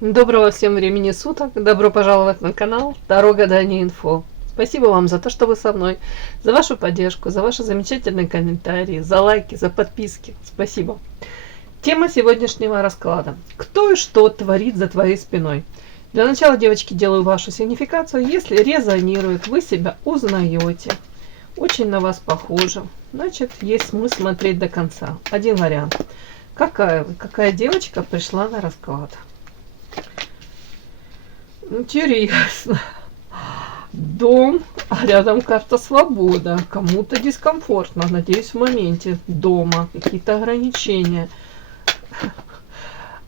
Доброго всем времени суток, добро пожаловать на канал Дорога Дани Инфо. Спасибо вам за то, что вы со мной, за вашу поддержку, за ваши замечательные комментарии, за лайки, за подписки. Спасибо. Тема сегодняшнего расклада. Кто и что творит за твоей спиной? Для начала, девочки, делаю вашу сигнификацию. Если резонирует, вы себя узнаете, очень на вас похоже, значит, есть смысл смотреть до конца. Один вариант. Какая девочка пришла на расклад? Интересно. Дом, а рядом карта свобода. Кому-то дискомфортно, надеюсь, в моменте дома. Какие-то ограничения.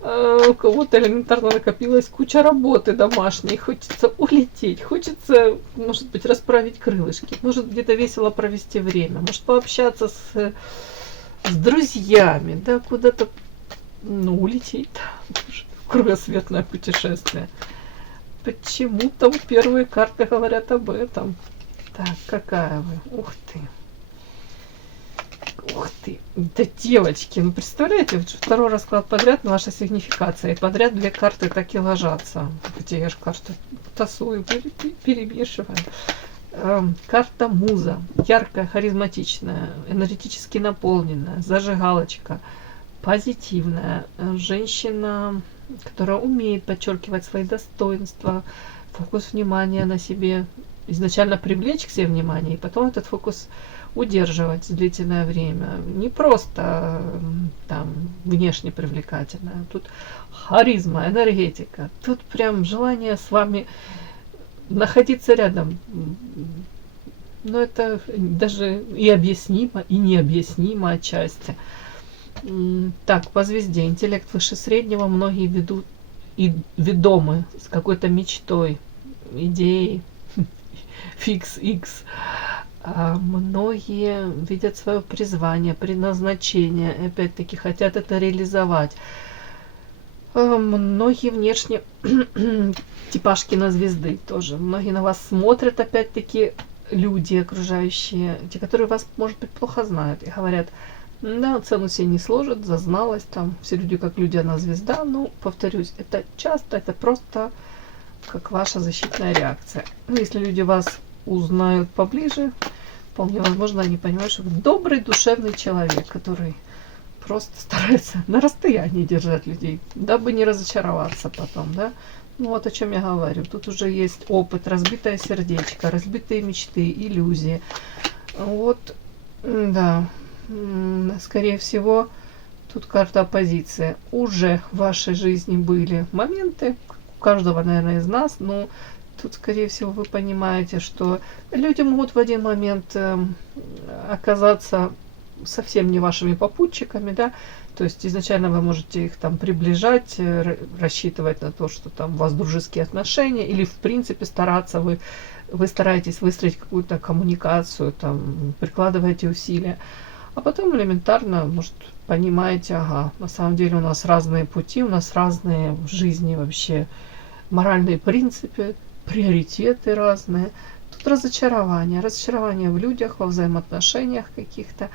У кого-то элементарно накопилась куча работы домашней. Хочется улететь. Хочется, может быть, расправить крылышки. Может, где-то весело провести время. Может, пообщаться с друзьями. Да, куда-то, улететь. Кругосветное путешествие. Почему-то первые карты говорят об этом. Так, какая вы? Ух ты. Ух ты. Да, девочки, представляете, второй расклад подряд, ваша сигнификация. И подряд две карты так и ложатся. Где я же карты тасую, перемешиваю. Карта Муза. Яркая, харизматичная, энергетически наполненная, зажигалочка. Позитивная. Женщина, которая умеет подчеркивать свои достоинства, фокус внимания на себе, изначально привлечь к себе внимание, и потом этот фокус удерживать длительное время. Не просто там внешне привлекательная, тут харизма, энергетика, тут прям желание с вами находиться рядом. Но это даже и объяснимо, и необъяснимо отчасти. Так, по звезде. Интеллект выше среднего. Многие ведут и ведомы с какой-то мечтой, идеей, фикс X. Многие видят свое призвание, предназначение, опять-таки хотят это реализовать. Многие внешне типажки на звезды тоже. Многие на вас смотрят, опять-таки, люди окружающие, те, которые вас, может быть, плохо знают, и говорят: да, цену себе не сложит, зазналась там. Все люди как люди, она звезда. Ну, повторюсь, это часто, это просто как ваша защитная реакция. Ну, если люди вас узнают поближе, вполне возможно, они понимают, что вы добрый, душевный человек, который просто старается на расстоянии держать людей, дабы не разочароваться потом, да. Ну, вот о чем я говорю. Тут уже есть опыт, разбитое сердечко, разбитые мечты, иллюзии. Вот, да. Скорее всего, тут карта оппозиции. Уже в вашей жизни были моменты, у каждого, наверное, из нас, но тут, скорее всего, вы понимаете, что люди могут в один момент оказаться совсем не вашими попутчиками, да, то есть изначально вы можете их там приближать, рассчитывать на то, что там у вас дружеские отношения, или в принципе стараться, вы стараетесь выстроить какую-то коммуникацию, там, прикладываете усилия. А потом элементарно, может, понимаете, ага, на самом деле у нас разные пути, у нас разные в жизни вообще моральные принципы, приоритеты разные. Тут разочарование в людях, во взаимоотношениях каких-то.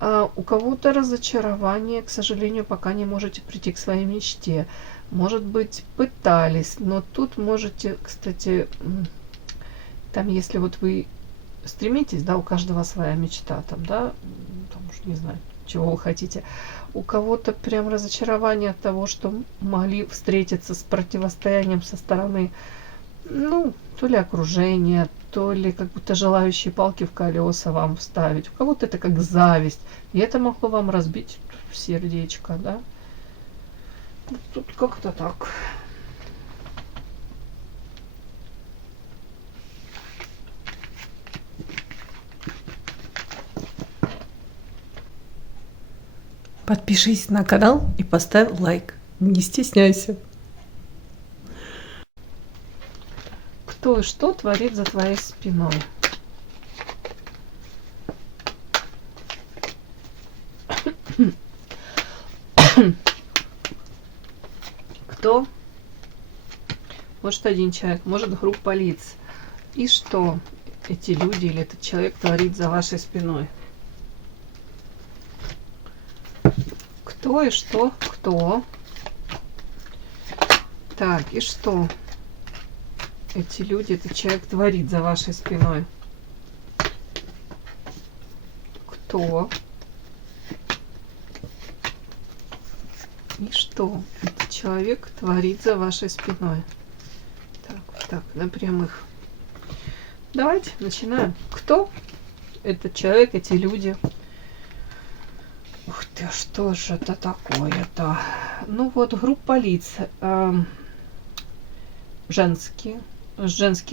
А у кого-то разочарование, к сожалению, пока не можете прийти к своей мечте. Может быть, пытались, но тут можете, кстати, там, если вот вы стремитесь, да, у каждого своя мечта, там, да, там уж не знаю, чего вы хотите. У кого-то прям разочарование от того, что могли встретиться с противостоянием со стороны, ну, то ли окружения, то ли как будто желающие палки в колеса вам вставить. У кого-то это как зависть, и это могло вам разбить сердечко, да. Тут как-то так. Подпишись на канал и поставь лайк. Не стесняйся. Кто и что творит за твоей спиной? Кто? Может, один человек, может, группа лиц. И что эти люди или этот человек творит за вашей спиной? Кто и что, кто. Так, и что эти люди, этот человек творит за вашей спиной? Кто? И что этот человек творит за вашей спиной? Так, вот так, на прямых. Давайте начинаем. Кто этот человек, эти люди? Ух ты, что же это такое-то? Ну вот, группа лиц. Женский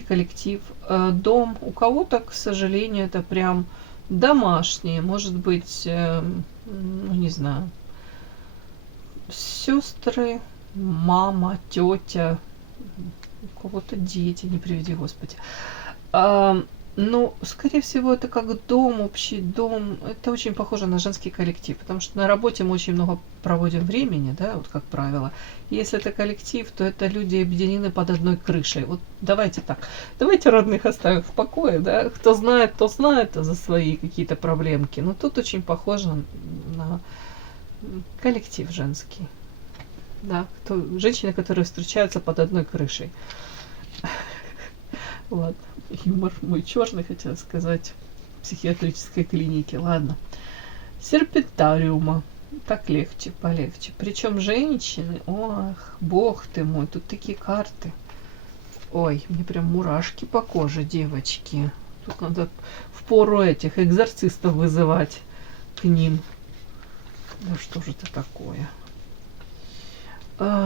коллектив. Дом. У кого-то, к сожалению, это прям домашние. Может быть, ну не знаю, сестры, мама, тетя, у кого-то дети, не приведи Господи. Ну, скорее всего, это как дом, общий дом. Это очень похоже на женский коллектив, потому что на работе мы очень много проводим времени, да, вот как правило. Если это коллектив, то это люди объединены под одной крышей. Вот давайте так. Давайте родных оставим в покое, да. Кто знает, то знает за свои какие-то проблемки. Но тут очень похоже на коллектив женский. Да, женщины, которые встречаются под одной крышей. Ладно, юмор мой черный, хотела сказать, в психиатрической клинике. Ладно. Серпентариума. Так легче, полегче. Причем женщины, ох, бог ты мой, тут такие карты. Ой, мне прям мурашки по коже, девочки. Тут надо впору этих экзорцистов вызывать к ним. Да что же это такое?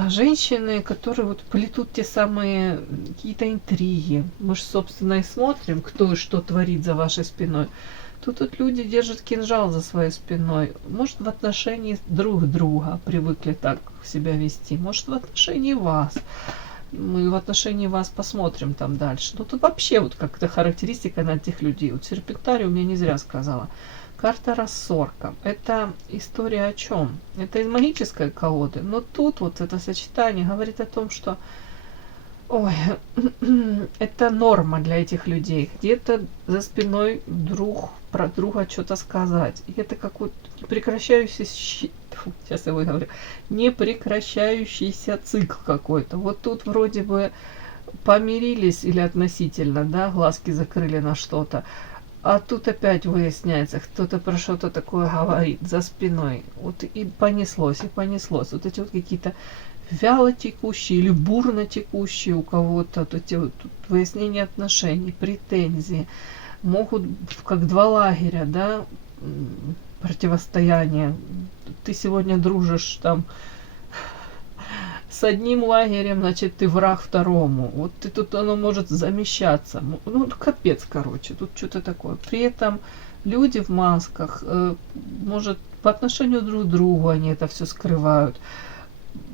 Женщины, которые вот плетут те самые какие-то интриги. Мы же, собственно, и смотрим, кто и что творит за вашей спиной. Тут вот люди держат кинжал за своей спиной. Может, в отношении друг друга привыкли так себя вести. Может, в отношении вас. Мы в отношении вас посмотрим там дальше. Ну, тут вообще вот как-то характеристика на этих людей. Вот серпентариум я не зря сказала. Карта рассорка. Это история о чем? Это из магической колоды. Но тут вот это сочетание говорит о том, что ой, это норма для этих людей. Где-то за спиной друг про друга что-то сказать. И это как вот непрекращающийся, сейчас я выговорю, непрекращающийся цикл какой-то. Вот тут вроде бы помирились или относительно, да, глазки закрыли на что-то. А тут опять выясняется, кто-то про что-то такое говорит за спиной. Вот и понеслось, и понеслось. Вот эти вот какие-то вяло текущие или бурно текущие у кого-то, вот эти вот выяснения отношений, претензии. Могут как два лагеря, да, противостояние. Ты сегодня дружишь там с одним лагерем, значит, ты враг второму. Вот ты тут оно может замещаться. Ну, капец, короче, тут что-то такое. При этом люди в масках, может, по отношению друг к другу они это все скрывают.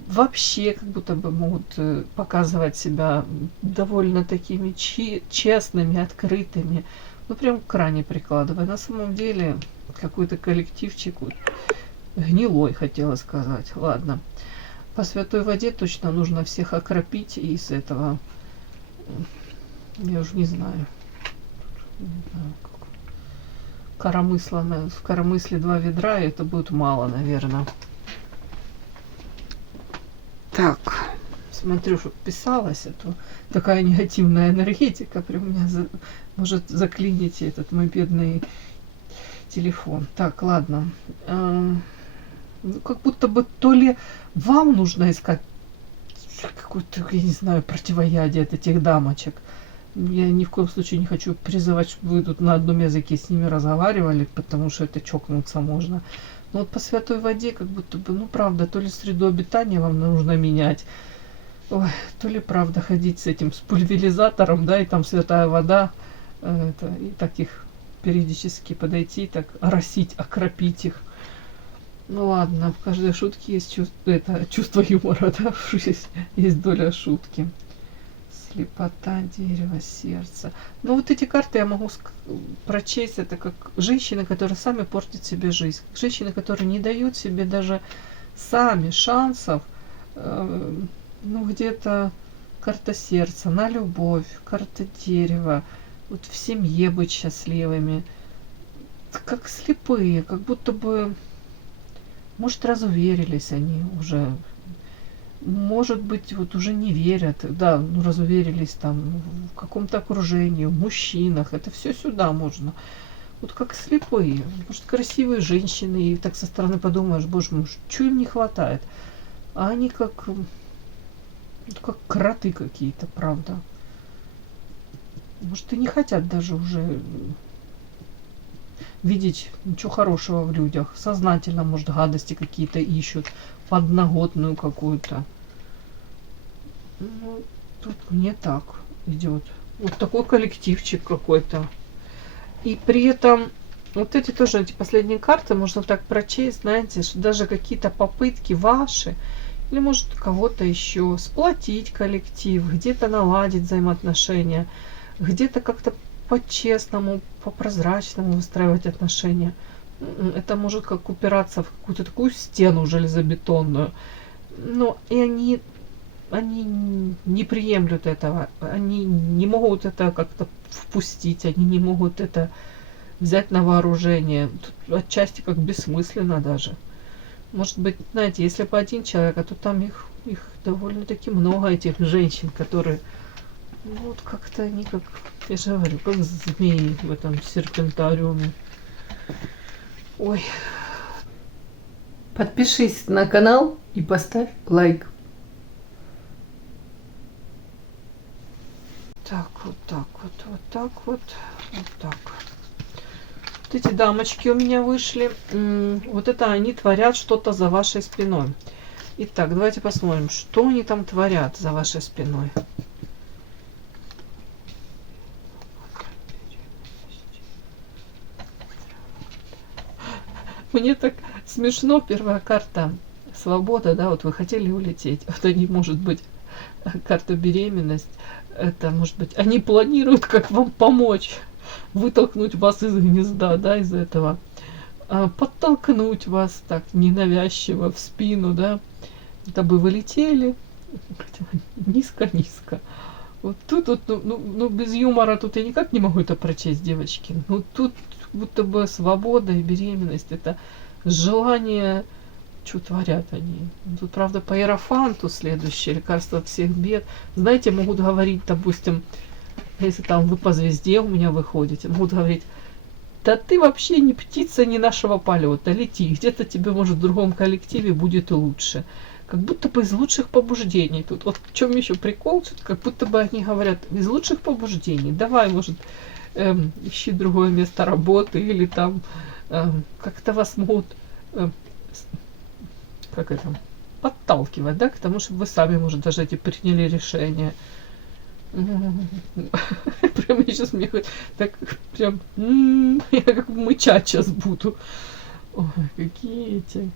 Вообще, как будто бы могут показывать себя довольно такими честными, открытыми. Ну, прям к кране прикладывая. На самом деле, какой-то коллективчик вот, гнилой, хотела сказать. Ладно. По святой воде точно нужно всех окропить, и из этого, я уже не знаю, в коромысле 2 ведра, и это будет мало, наверное. Так, смотрю, что писалось, а то такая негативная энергетика прям меня может заклинить этот мой бедный телефон. Так, ладно. Ну, как будто бы то ли вам нужно искать какое-то, я не знаю, противоядие от этих дамочек. Я ни в коем случае не хочу призывать, чтобы вы тут на одном языке с ними разговаривали, потому что это чокнуться можно. Но вот по святой воде, как будто бы, ну правда, то ли среду обитания вам нужно менять, ой, то ли правда ходить с этим, с пульверизатором, да, и там святая вода, и так их периодически подойти, так оросить, окропить их. Ну ладно, в каждой шутке есть чувство юмора, да, в жизни есть доля шутки. Слепота, дерево, сердце. Ну вот эти карты я могу прочесть, это как женщины, которые сами портят себе жизнь. Женщины, которые не дают себе даже сами шансов. Ну где-то карта сердца, на любовь, карта дерева. Вот в семье быть счастливыми. Как слепые, как будто бы... Может, разуверились они уже. может быть, вот уже не верят, да, ну, разуверились там в каком-то окружении, в мужчинах, это все сюда можно. Вот как слепые, может, красивые женщины, и так со стороны подумаешь, боже мой, что им не хватает? А они как кроты какие-то, правда. Может, и не хотят даже уже видеть ничего хорошего в людях. Сознательно, может, гадости какие-то ищут, подноготную какую-то. Ну, тут не так идет. Вот такой коллективчик какой-то. И при этом вот эти тоже, эти последние карты можно так прочесть, знаете, что даже какие-то попытки ваши, или может кого-то еще сплотить коллектив, где-то наладить взаимоотношения, где-то как-то по-честному, по-прозрачному выстраивать отношения. Это может как упираться в какую-то такую стену железобетонную. Но и они не приемлют этого, они не могут это как-то впустить, они не могут это взять на вооружение. Тут отчасти как бессмысленно даже. Может быть, знаете, если бы один человек, а то там их довольно-таки много, этих женщин, которые, ну, вот как-то они как, я же говорю, как змеи в этом серпентариуме. Ой. Подпишись на канал и поставь лайк. Так, вот так вот, вот так вот, вот так. Вот эти дамочки у меня вышли. Вот это они творят что-то за вашей спиной. Итак, давайте посмотрим, что они там творят за вашей спиной. Мне так смешно, первая карта свобода, да, вот вы хотели улететь, вот они, может быть, карта беременность, это, может быть, они планируют, как вам помочь, вытолкнуть вас из гнезда, да, из этого, подтолкнуть вас так ненавязчиво в спину, да, дабы вы летели низко-низко. Вот тут вот, ну, без юмора тут я никак не могу это прочесть, девочки. Ну, тут будто бы свобода и беременность, это желание, что творят они. Тут, правда, по иерофанту следующее, лекарство от всех бед. Знаете, могут говорить, допустим, если там вы по звезде у меня выходите, могут говорить, да ты вообще не птица не нашего полета, лети, где-то тебе, может, в другом коллективе будет лучше. Как будто бы из лучших побуждений. Тут вот в чем еще прикол, как будто бы они говорят, из лучших побуждений, давай, может, ищи другое место работы, или там как-то вас могут как это, подталкивать, да, к тому, чтобы вы сами, может, даже эти приняли решение. Прям я сейчас мне так прям я как мычать сейчас буду. Ой, какие эти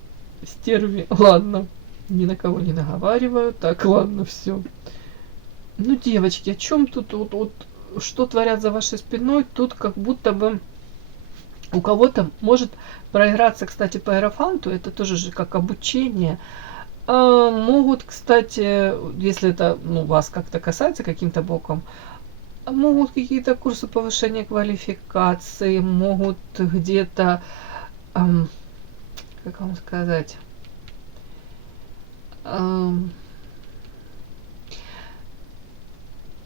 стерви. Ладно, ни на кого не наговариваю. Так, ладно, все. Ну, девочки, о чем тут вот что творят за вашей спиной? Тут как будто бы у кого-то может проиграться, кстати, по иерофанту, это тоже же как обучение. Могут, кстати, если это, ну, вас как-то касается каким-то боком, могут какие-то курсы повышения квалификации, могут где-то, как вам сказать,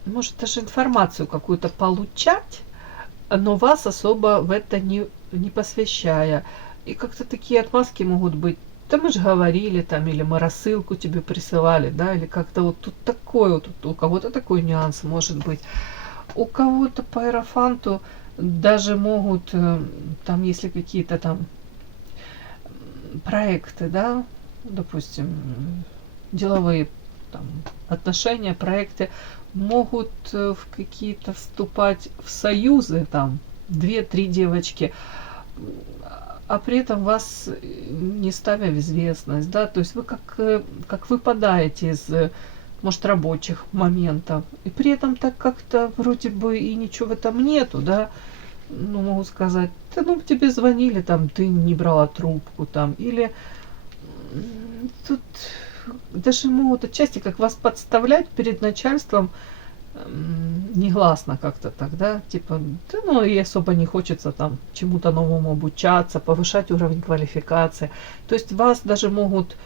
может даже информацию какую-то получать, но вас особо в это не посвящая. И как-то такие отмазки могут быть. Да мы же говорили там, или мы рассылку тебе присылали, да, или как-то вот тут такой вот, у кого-то такой нюанс может быть. У кого-то по иерофанту даже могут, там, если какие-то там проекты, да, допустим, деловые там отношения, проекты, могут в какие-то вступать в союзы, там, 2-3 девочки, а при этом вас не ставя в известность, да, то есть вы как выпадаете из, может, рабочих моментов, и при этом так как-то вроде бы и ничего в этом нету, да, ну, могу сказать, да, ну, тебе звонили, там, ты не брала трубку, там, или тут даже могут отчасти как вас подставлять перед начальством, негласно как-то так, да, типа, да, ну, и особо не хочется там чему-то новому обучаться, повышать уровень квалификации. То есть вас даже могут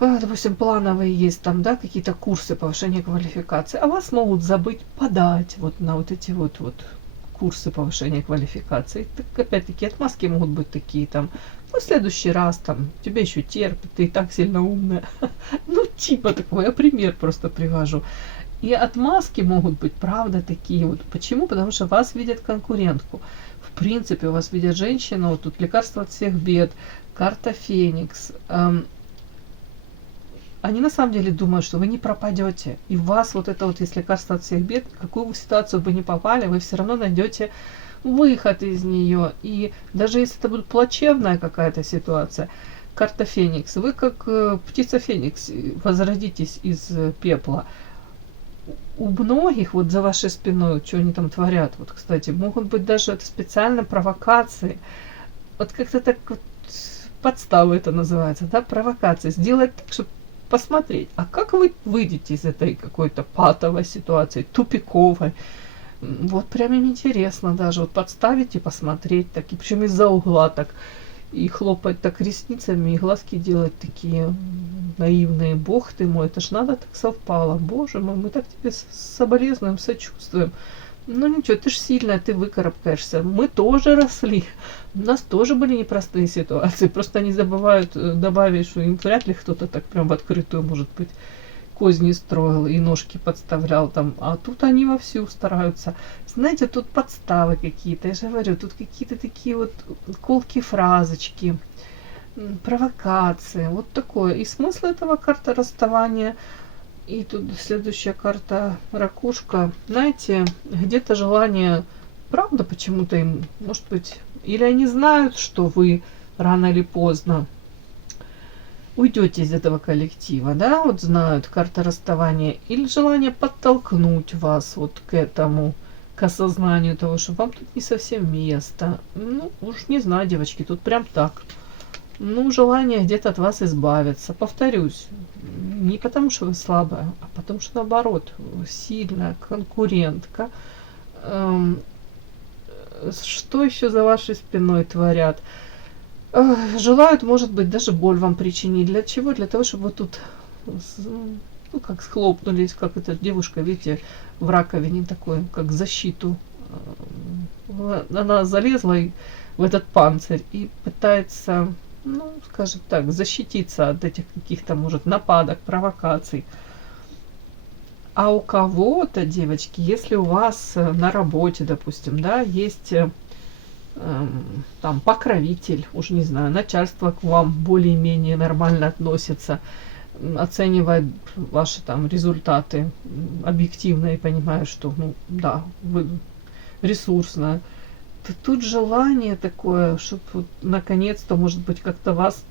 допустим, плановые есть там, да, какие-то курсы повышения квалификации, а вас могут забыть подать вот на вот эти вот курсы повышения квалификации. Так, опять-таки, отмазки могут быть такие там, ну, в следующий раз там, тебя еще терпят, ты и так сильно умная. Ну, типа такой, я пример просто привожу. И отмазки могут быть, правда, такие вот. Почему? Потому что вас видят конкурентку. В принципе, у вас видят женщину, вот тут лекарство от всех бед, карта Феникс. Они на самом деле думают, что вы не пропадете. И у вас вот это вот есть лекарство от всех бед, в какую ситуацию бы ни попали, вы все равно найдете выход из нее. И даже если это будет плачевная какая-то ситуация, карта Феникс, вы как птица Феникс возродитесь из пепла. У многих вот за вашей спиной, что они там творят, вот, кстати, могут быть даже это специально провокации. Вот как-то так вот подстава это называется, да, провокация. Сделать так, чтобы посмотреть, а как вы выйдете из этой какой-то патовой ситуации, тупиковой. Вот прям им интересно даже вот подставить и посмотреть так, и причем из-за угла так, и хлопать так ресницами, и глазки делать такие наивные. Бог ты мой, это ж надо так совпало. Боже мой, мы так тебе соболезнуем, сочувствуем. Ну ничего, ты ж сильная, ты выкарабкаешься. Мы тоже росли. У нас тоже были непростые ситуации. Просто они забывают добавить, что им вряд ли кто-то так прям в открытую, может быть, козни строил и ножки подставлял там. А тут они вовсю стараются. Знаете, тут подставы какие-то. Я же говорю, тут какие-то такие вот колкие фразочки, провокации. Вот такое. И смысл этого карта расставания. И тут следующая карта ракушка. Знаете, где-то желание, правда, почему-то им, может быть, или они знают, что вы рано или поздно уйдете из этого коллектива, да, вот знают, карта расставания, или желание подтолкнуть вас вот к этому, к осознанию того, что вам тут не совсем место. Ну, уж не знаю, девочки, тут прям так. Ну, желание где-то от вас избавиться. Повторюсь, не потому что вы слабая, а потому что наоборот, сильная конкурентка. Что еще за вашей спиной творят? Желают, может быть, даже боль вам причинить. Для чего? Для того, чтобы вы тут, ну, как схлопнулись, как эта девушка, видите, в раковине такой, как защиту. Она залезла в этот панцирь и пытается, ну, скажем так, защититься от этих каких-то, может, нападок, провокаций. А у кого-то, девочки, если у вас на работе, допустим, да, есть там покровитель, уж не знаю, начальство к вам более-менее нормально относится, оценивает ваши там результаты объективно и понимает, что, ну, да, вы ресурсная. Тут желание такое, чтобы вот, наконец-то, может быть, как-то вас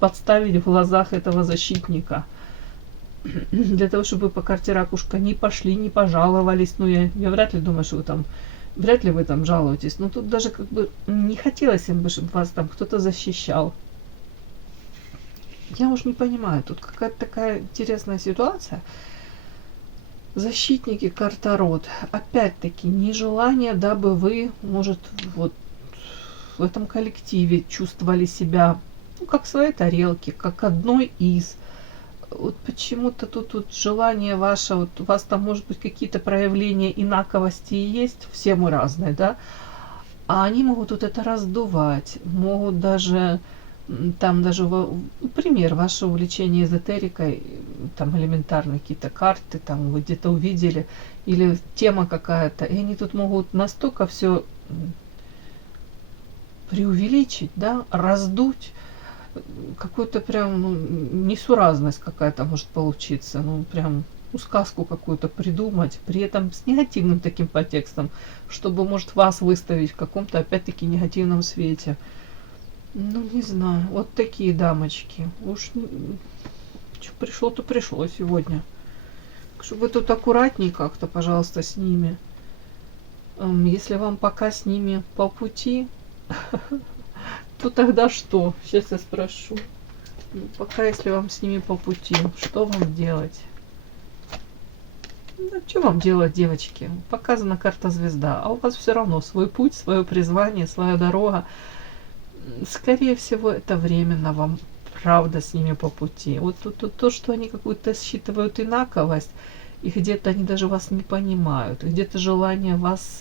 подставить в глазах этого защитника. Для того, чтобы вы по карте ракушка не пошли, не пожаловались. Ну, я вряд ли думаю, что вы там, вряд ли вы там жалуетесь. Но тут даже как бы не хотелось им бы, чтобы вас там кто-то защищал. Я уж не понимаю, тут какая-то такая интересная ситуация. Защитники, карта род. Опять-таки, нежелание, дабы вы, может, вот в этом коллективе чувствовали себя, ну, как в своей тарелке, как одной из. Вот почему-то тут вот желание ваше, вот у вас там, может быть, какие-то проявления инаковости есть, все мы разные, да, а они могут вот это раздувать, могут даже, там даже, пример, ваше увлечение эзотерикой, там элементарные какие-то карты, там вы где-то увидели, или тема какая-то, и они тут могут настолько все преувеличить, да, раздуть, какую-то прям, ну, несуразность какая-то может получиться, ну, прям, ну, сказку какую-то придумать, при этом с негативным таким подтекстом, чтобы, может, вас выставить в каком-то, опять-таки, негативном свете. Ну, не знаю, вот такие дамочки. Уж что пришло, то пришло сегодня. Чтобы вы тут аккуратней как-то, пожалуйста, с ними. Если вам пока с ними по пути, то тогда что? Сейчас я спрошу. Ну, пока, если вам с ними по пути, что вам делать? Ну, что вам делать, девочки? Показана карта звезда, а у вас все равно свой путь, свое призвание, своя дорога. Скорее всего, это временно вам правда с ними по пути. Вот то, что они какую-то считывают инаковость, и где-то они даже вас не понимают, где-то желание вас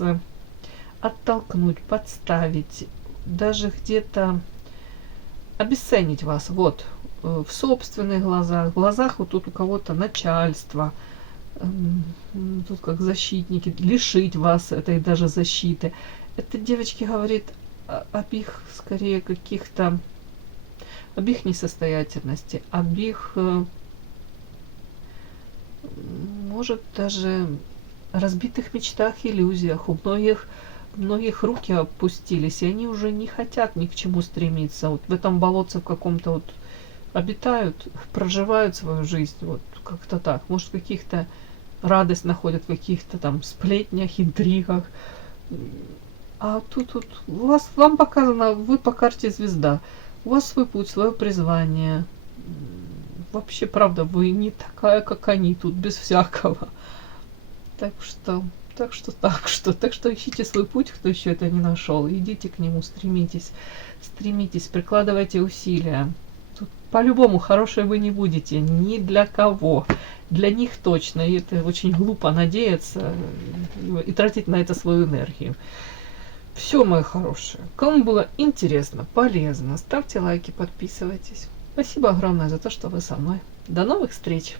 оттолкнуть, подставить, даже где-то обесценить вас, вот, в собственных глазах, в глазах вот тут у кого-то начальства, тут как защитники, лишить вас этой даже защиты. Это, девочки, говорит об их, скорее, каких-то, об их несостоятельности, об их, может, даже разбитых мечтах, иллюзиях. У многих руки опустились, и они уже не хотят ни к чему стремиться. Вот в этом болотце в каком-то вот обитают, проживают свою жизнь, вот как-то так. Может, каких-то радость находят в каких-то там сплетнях, интригах. А тут вам показано, вы по карте звезда. У вас свой путь, свое призвание. Вообще, правда, вы не такая, как они, тут без всякого. Так что ищите свой путь, кто еще это не нашел. Идите к нему, стремитесь, прикладывайте усилия. Тут по-любому хорошей вы не будете ни для кого. Для них точно. И это очень глупо надеяться и тратить на это свою энергию. Все, мои хорошие. Кому было интересно, полезно, ставьте лайки, подписывайтесь. Спасибо огромное за то, что вы со мной. До новых встреч!